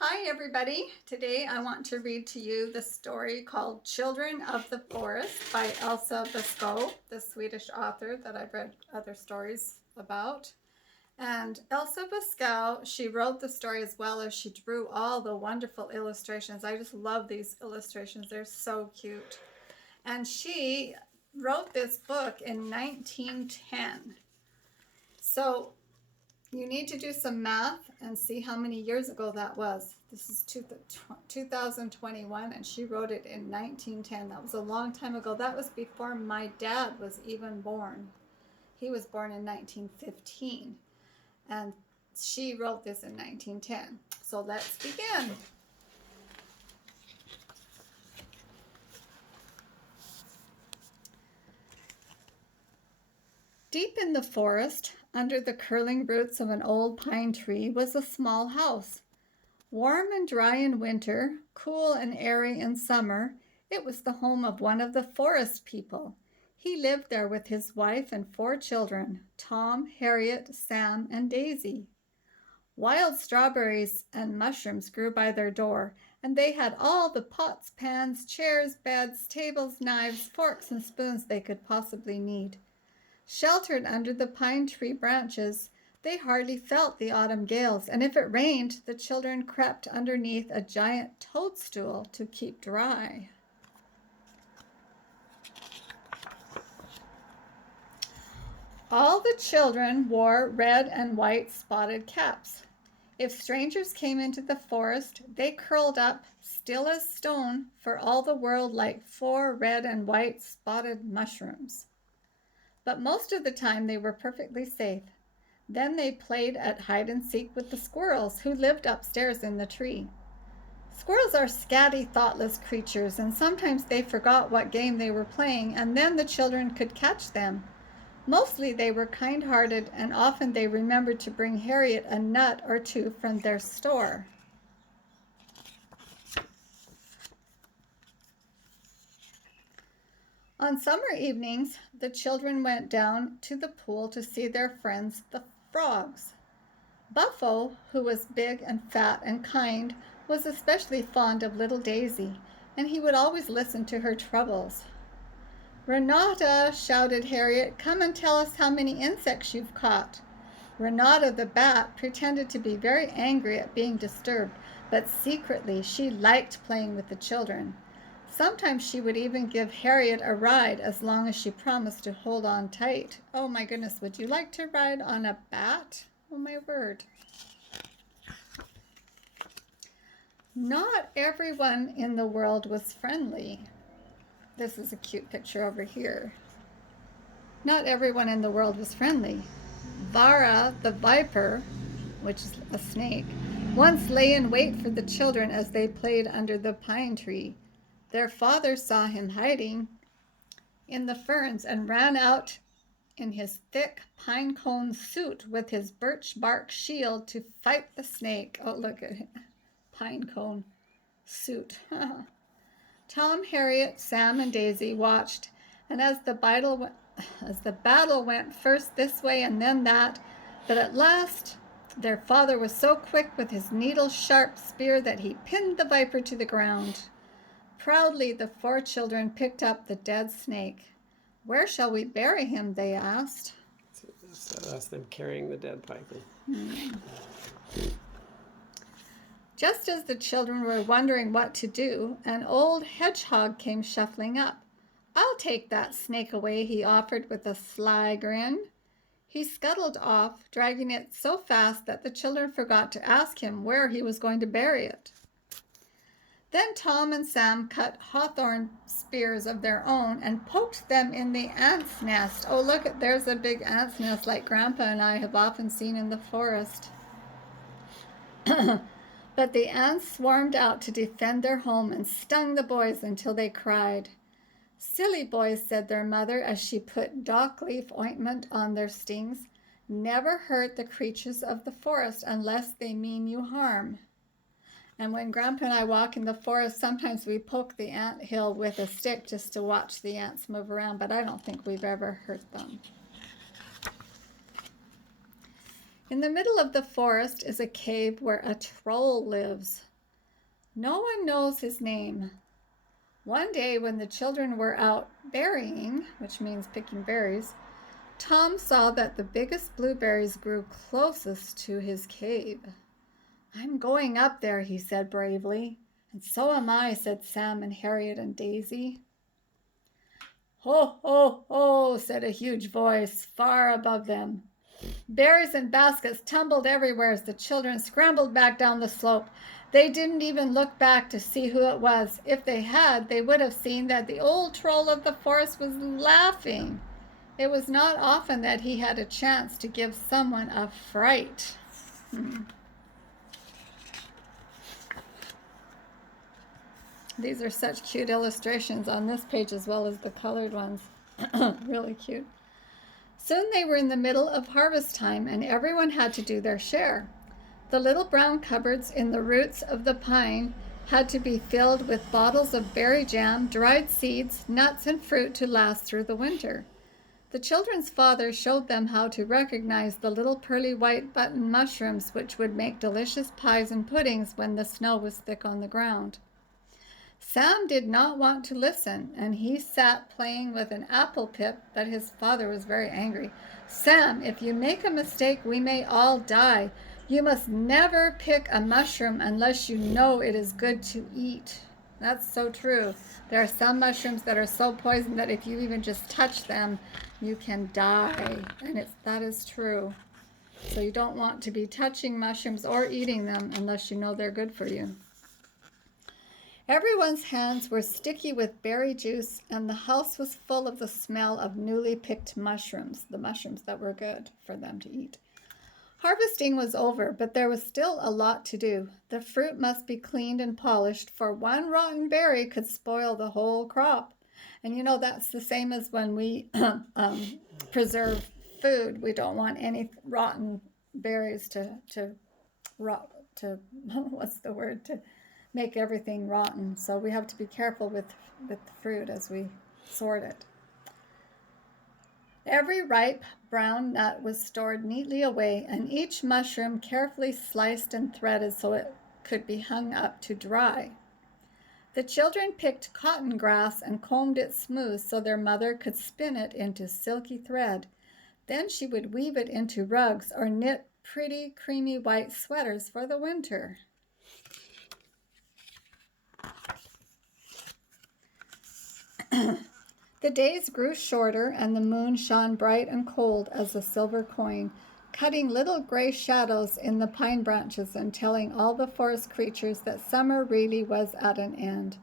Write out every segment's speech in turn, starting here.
Hi, everybody. Today I want to read to you the story called Children of the Forest by Elsa Beskow, the Swedish author that I've read other stories about. And Elsa Beskow, she wrote the story as well as she drew all the wonderful illustrations. I just love these illustrations. They're so cute. And she wrote this book in 1910. So you need to do some math and see how many years ago that was. This is 2021, and she wrote it in 1910. That was a long time ago. That was before my dad was even born. He was born in 1915, and she wrote this in 1910. So let's begin. Deep in the forest, under the curling roots of an old pine tree, was a small house. Warm and dry in winter, cool and airy in summer, it was the home of one of the forest people. He lived there with his wife and 4 children, Tom, Harriet, Sam, and Daisy. Wild strawberries and mushrooms grew by their door, and they had all the pots, pans, chairs, beds, tables, knives, forks, and spoons they could possibly need. Sheltered under the pine tree branches, they hardly felt the autumn gales, and if it rained, the children crept underneath a giant toadstool to keep dry. All the children wore red and white spotted caps. If strangers came into the forest, they curled up, still as stone, for all the world like 4 red and white spotted mushrooms. But most of the time they were perfectly safe. Then they played at hide and seek with the squirrels who lived upstairs in the tree. Squirrels are scatty, thoughtless creatures, and sometimes they forgot what game they were playing, and then the children could catch them. Mostly they were kind-hearted, and often they remembered to bring Harriet a nut or 2 from their store. On summer evenings, the children went down to the pool to see their friends, the frogs. Buffo, who was big and fat and kind, was especially fond of little Daisy, and he would always listen to her troubles. "Renata," shouted Harriet, "come and tell us how many insects you've caught." Renata the bat pretended to be very angry at being disturbed, but secretly she liked playing with the children. Sometimes she would even give Harriet a ride as long as she promised to hold on tight. Oh my goodness, would you like to ride on a bat? Oh my word. Not everyone in the world was friendly. This is a cute picture over here. Not everyone in the world was friendly. Vara the viper, which is a snake, once lay in wait for the children as they played under the pine tree. Their father saw him hiding in the ferns and ran out in his thick pine cone suit with his birch bark shield to fight the snake. Oh, look at him. Pine cone suit. Tom, Harriet, Sam, and Daisy watched, and as the battle went first this way and then that, but at last their father was so quick with his needle-sharp spear that he pinned the viper to the ground. Proudly the 4 children picked up the dead snake. "Where shall we bury him?" they asked. So that's them carrying the dead viper. Just as the children were wondering what to do, an old hedgehog came shuffling up. "I'll take that snake away," he offered with a sly grin. He scuttled off, dragging it so fast that the children forgot to ask him where he was going to bury it. Then Tom and Sam cut hawthorn spears of their own and poked them in the ants' nest. Oh, look, there's a big ants' nest like Grandpa and I have often seen in the forest. But the ants swarmed out to defend their home and stung the boys until they cried. "Silly boys," said their mother as she put dock leaf ointment on their stings. "Never hurt the creatures of the forest unless they mean you harm." And when Grandpa and I walk in the forest, sometimes we poke the ant hill with a stick just to watch the ants move around, but I don't think we've ever hurt them. In the middle of the forest is a cave where a troll lives. No one knows his name. One day when the children were out berrying, which means picking berries, Tom saw that the biggest blueberries grew closest to his cave. I'm going up there, he said bravely. And so am I, said Sam and Harriet and Daisy. Ho, ho, ho, said a huge voice far above them. Berries and baskets tumbled everywhere as the children scrambled back down the slope. They didn't even look back to see who it was. If they had, they would have seen that the old troll of the forest was laughing. It was not often that he had a chance to give someone a fright. These are such cute illustrations on this page as well as the colored ones. Really cute. Soon they were in the middle of harvest time and everyone had to do their share. The little brown cupboards in the roots of the pine had to be filled with bottles of berry jam, dried seeds, nuts, and fruit to last through the winter. The children's father showed them how to recognize the little pearly white button mushrooms which would make delicious pies and puddings when the snow was thick on the ground. Sam did not want to listen, and he sat playing with an apple pip, but his father was very angry. Sam, if you make a mistake, we may all die. You must never pick a mushroom unless you know it is good to eat. That's so true. There are some mushrooms that are so poison that if you even just touch them, you can die. And that is true. So you don't want to be touching mushrooms or eating them unless you know they're good for you. Everyone's hands were sticky with berry juice, and the house was full of the smell of newly picked mushrooms, the mushrooms that were good for them to eat. Harvesting was over, but there was still a lot to do. The fruit must be cleaned and polished, for one rotten berry could spoil the whole crop. And you know, that's the same as when we preserve food. We don't want any rotten berries to what's the word, to make everything rotten. So we have to be careful with the fruit as we sort it. Every ripe brown nut was stored neatly away, and each mushroom carefully sliced and threaded so it could be hung up to dry. The children picked cotton grass and combed it smooth so their mother could spin it into silky thread. Then she would weave it into rugs or knit pretty creamy white sweaters for the winter. The days grew shorter, and the moon shone bright and cold as a silver coin, cutting little gray shadows in the pine branches and telling all the forest creatures that summer really was at an end.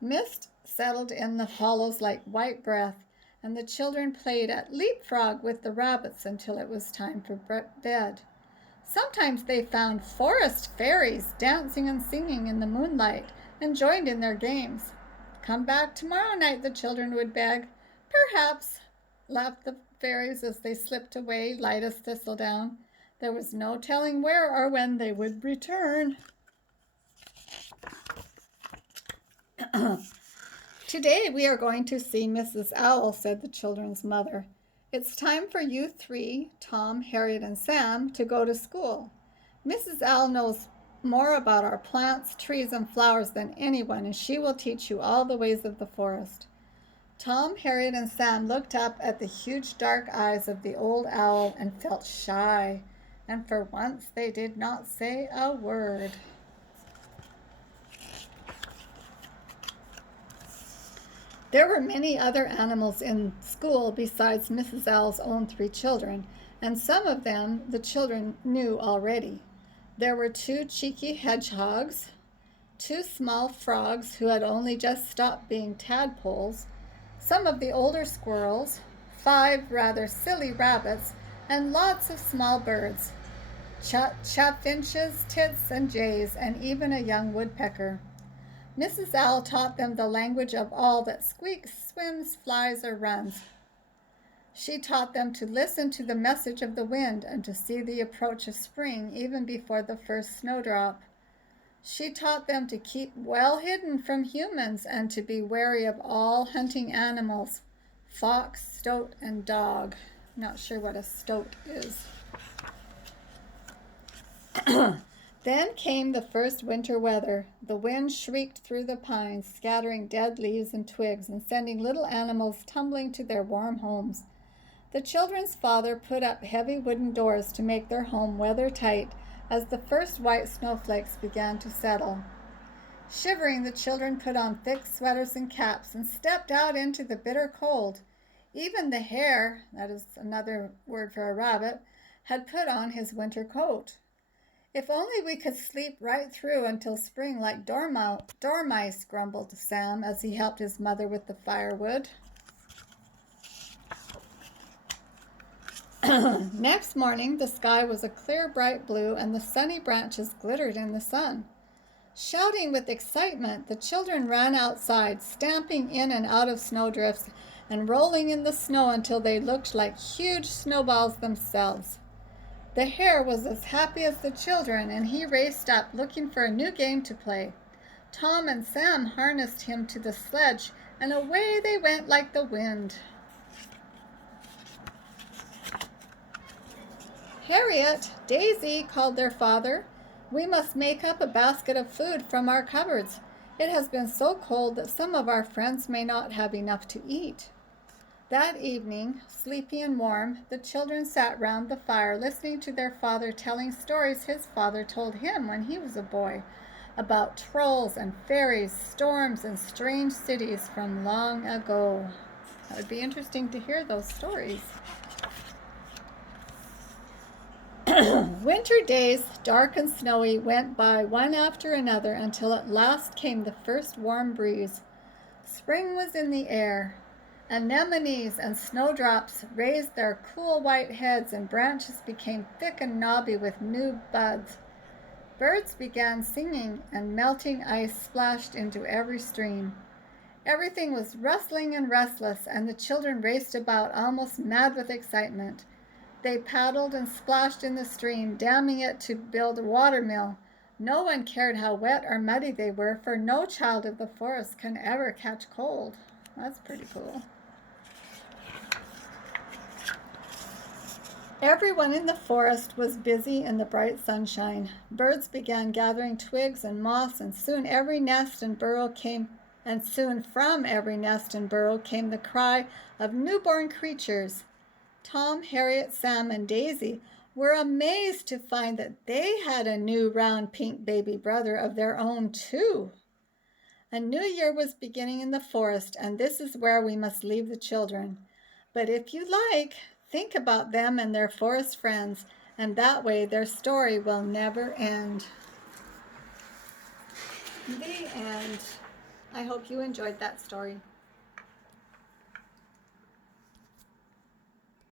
Mist settled in the hollows like white breath, and the children played at leapfrog with the rabbits until it was time for bed. Sometimes they found forest fairies dancing and singing in the moonlight and joined in their games. Come back tomorrow night, the children would beg. Perhaps, laughed the fairies as they slipped away, light as thistledown. There was no telling where or when they would return. Today we are going to see Mrs. Owl, said the children's mother. It's time for you three, Tom, Harriet, and Sam, to go to school. Mrs. Owl knows more about our plants, trees, and flowers than anyone, and she will teach you all the ways of the forest. Tom, Harriet, and Sam looked up at the huge dark eyes of the old owl and felt shy, and for once they did not say a word. There were many other animals in school besides Mrs. Owl's own 3 children, and some of them the children knew already. There were 2 cheeky hedgehogs, 2 small frogs who had only just stopped being tadpoles, some of the older squirrels, 5 rather silly rabbits, and lots of small birds, chaffinches, tits, and jays, and even a young woodpecker. Mrs. Owl taught them the language of all that squeaks, swims, flies, or runs. She taught them to listen to the message of the wind and to see the approach of spring even before the first snowdrop. She taught them to keep well hidden from humans and to be wary of all hunting animals, fox, stoat, and dog. I'm not sure what a stoat is. Then came the first winter weather. The wind shrieked through the pines, scattering dead leaves and twigs and sending little animals tumbling to their warm homes. The children's father put up heavy wooden doors to make their home weather-tight as the first white snowflakes began to settle. Shivering, the children put on thick sweaters and caps and stepped out into the bitter cold. Even the hare, that is another word for a rabbit, had put on his winter coat. If only we could sleep right through until spring like dormice, grumbled Sam as he helped his mother with the firewood. Next morning, the sky was a clear, bright blue, and the sunny branches glittered in the sun. Shouting with excitement, the children ran outside, stamping in and out of snowdrifts and rolling in the snow until they looked like huge snowballs themselves. The hare was as happy as the children, and he raced up looking for a new game to play. Tom and Sam harnessed him to the sledge, and away they went like the wind. "Harriet, Daisy," called their father, "we must make up a basket of food from our cupboards. It has been so cold that some of our friends may not have enough to eat." That evening, sleepy and warm, the children sat round the fire listening to their father telling stories his father told him when he was a boy, about trolls and fairies, storms and strange cities from long ago. That would be interesting to hear those stories. Winter days, dark and snowy, went by one after another until at last came the first warm breeze. Spring was in the air. Anemones and snowdrops raised their cool white heads and branches became thick and knobby with new buds. Birds began singing and melting ice splashed into every stream. Everything was rustling and restless, and the children raced about almost mad with excitement. They paddled and splashed in the stream, damming it to build a watermill. No one cared how wet or muddy they were, for no child of the forest can ever catch cold. That's pretty cool. Everyone in the forest was busy in the bright sunshine. Birds began gathering twigs and moss, and soon from every nest and burrow came the cry of newborn creatures. Tom, Harriet, Sam, and Daisy were amazed to find that they had a new round pink baby brother of their own too. A new year was beginning in the forest, and this is where we must leave the children. But if you like, think about them and their forest friends, and that way their story will never end. The end. I hope you enjoyed that story.